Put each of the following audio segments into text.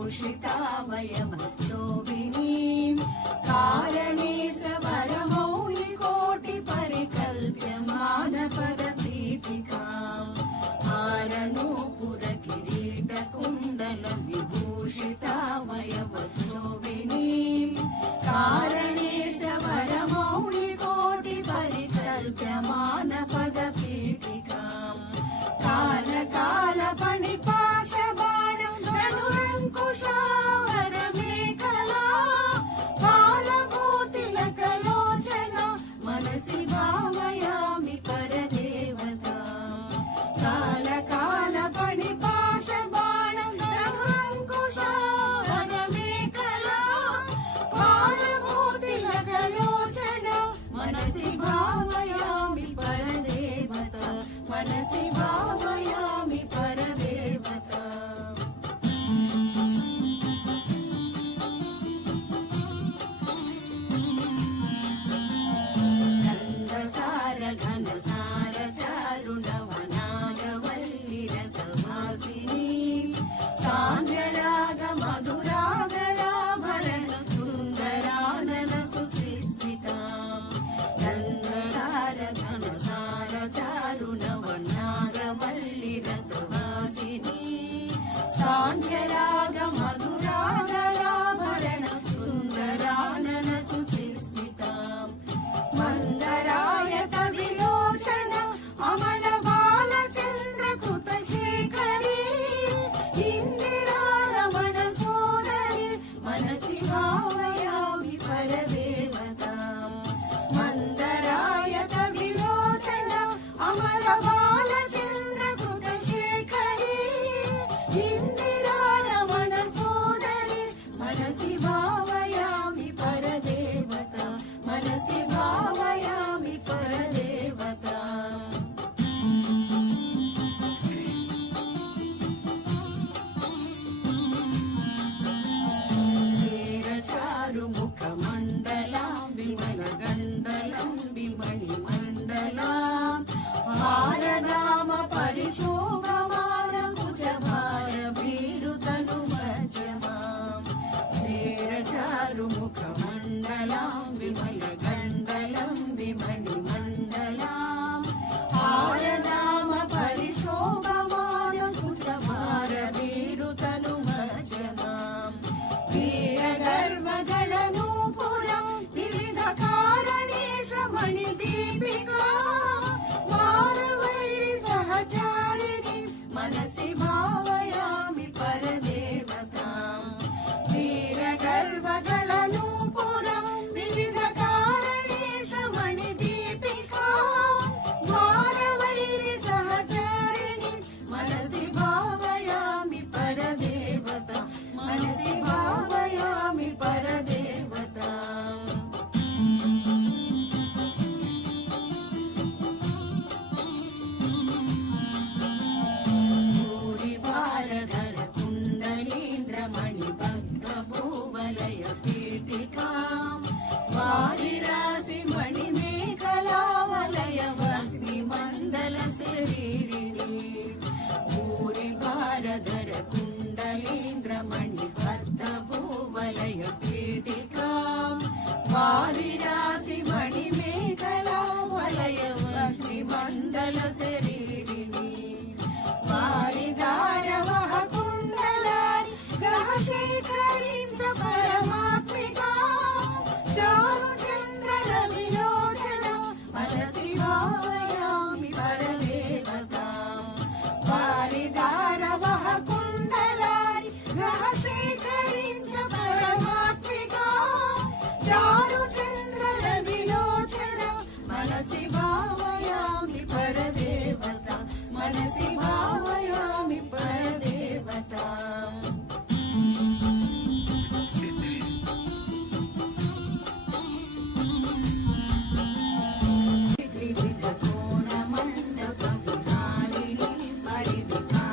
विभूषितावयव शोभिनीं कारणेश वरमौलिकोटिपरिकल्प्यमानपदपीठिकाम् हारनूपुरकिरीटकुण्डल विभूषितावयव शोभिनीं कारणेश वरमौलिकोटिपरिकल्प्यमानपदपीठिकाम् कालकालपणिपाशबाणं धनुरङ्कुशावरमेखला बालभूतिलकलोचना मनसि भावयामि परदेवता कालकालपणिपाशबाणं धनुरङ्कुशावरमेखला बालभूतिलकलोचना मनसि भावयामि परदेवता मनसि भावयामि परदेवता गन्धसार घनसार चारुणवनागवल्लिरसवासिनी सान्द्रराग मधुरागराभरण सुन्दरानन सुचिस्मिताम् गन्धसार घनसार चारुणवनागवल्लिरसवासिनी सान्द्रराग मधुरागराभरण सुन्दरानन सुचिस्मिताम् मन्दरायत विलोचन अमल बालचन्द्रकृतशेखरी इन्दिरा रमण सोदरी मनसि भावयामि परदेवताम् मन्दरायत विलोचन अमल बालचन्द्रकृतशेखरी इन्दिरा रमण सोदरी मनसि भावयामि परदेवता मनसि भावयामि परदेवता स्फेरचारुमुखमण्डलां विमलगण्डलं विमणिमण्डलां हारदाम परिशोभमानकुचभारभीरुतनुमज्जमाम् स्फेरचारुमुखमण्डलां विमलगण्डलं विमणिमण्डलां हारदाम परिशोभमानकुचभारभीरुतनुमज्जमाम् वीरगर्वगणनूपुरं विविधकारणे समणिदीपिका मारवैरि सहचारिणि मनसि भावयामि परदेवताम् वीरगर्वगणनूपुरं विविधकारणे समणिदीपिका मारवैरि सहचारिणि मनसि भावयामि परदेवता मनसि भावयामि परदेवता भूरिभारधर कुण्डलीन्द्रमणिबद्धभूवलय पीठिकाम् वारिरासि मणिमेखलावलय वह्निमण्डल शरीरिणी भूरिभारधर कुण्डलीन्द्रमणिबद्धभूवलय पीठिकाम् वारिरासि मणिमेखलावलय वह्निमण्डल शरीरिणी वारिदारवः कुण्डलानि ग्रहशेखरीं च परमात्मिका चारुचन्द्ररविलोचना मनसि भावयामि परदेवताम् वारिदारवः कुण्डलानि ग्रहशेखरीं च परमात्मिका चारुचन्द्ररविलोचना मनसि भावयामि परदेवता मनसि भावयामि परदेवता विविधकोणमण्डपविहारिणी परिविता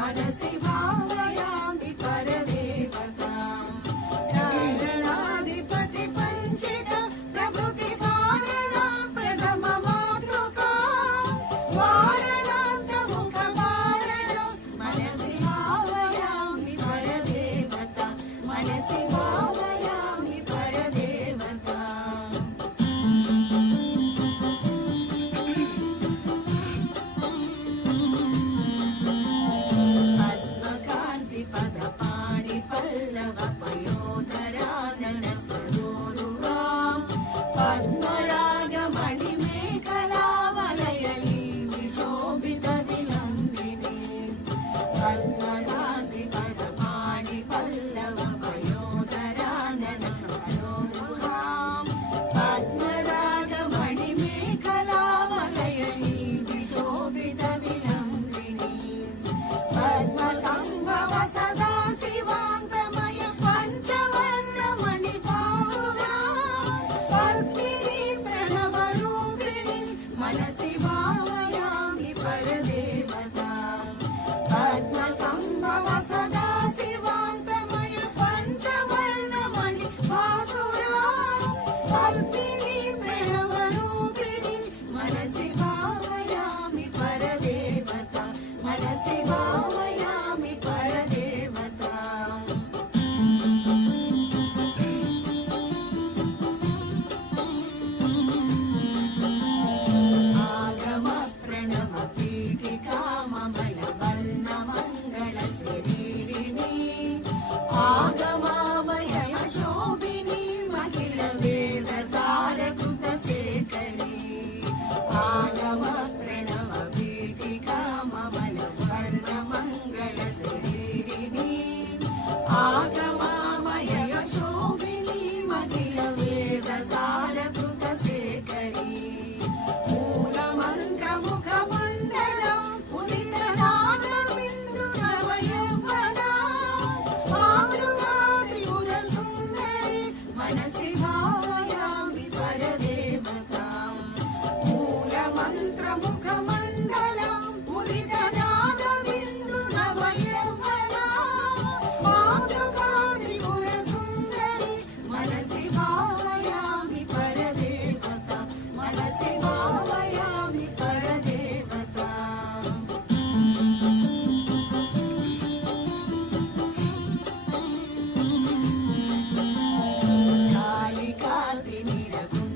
मनसि भावयामि परदेवताम् कारणाधिपति पञ्चिका प्रभृति वारणा प्रथम मातृका वारणान्तमुख वारणा मनसि भावयामि परदेवता मनसि भावयामि परदेवता पद्मकान्ति पदपाणि पल्लव पयोधरानन सरोरुहाम् पद्मरागमणिमेखलावलयनी विशोभित विलम्बिनी पद्मकान्ति पदपाणि पल्लव पयोधरानन सरोरुहाम् पद्मरागमणिमेखलावलयनी विशोभित विलम्बिनी पद्मसंभव सदा शिवान्तमय पञ्चवर्णमणि पासुरा पद्मिनी प्रणवरूपिणी मनसि भावयामि परदेवता पद्मसंभव सदा शिवान्तमय पञ्चवर्णमणि पासुरा पद्मिनी प्रणवरूपिणी मनसि भावयामि परदेवता मनसि भावयामि परदेवता आगम प्रणव पीठिका ममल वर्ण मङ्गल शरीरिणी आगमामयण शोभिनी मखिल वेद सारकृत शेखरी आगम प्रणव पीठिका ममल वर्ण मङ्गल शरीरिणी आगमामयण शोभिनी मखिल वेद सारकृत शेखरी मूलमन्त्रमुखमण्डलम् उदितनादबिन्दु नवयौवना मातृकात्रिपुरसुन्दरी मनसि भावयामि परदेवताम् मूलमन्त्रमुखमण्डलम् उदितनादबिन्दु नवयौवना मातृकात्रिपुरसुन्दरी मनसि भावयामि परदेवता मनसि भावयामि परदेवता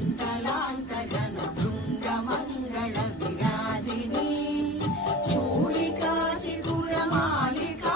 कालिकातिमिरकुन्तलान्तगन भृङ्गमङ्गल विराजिनी चूलिका चिकुरमालिका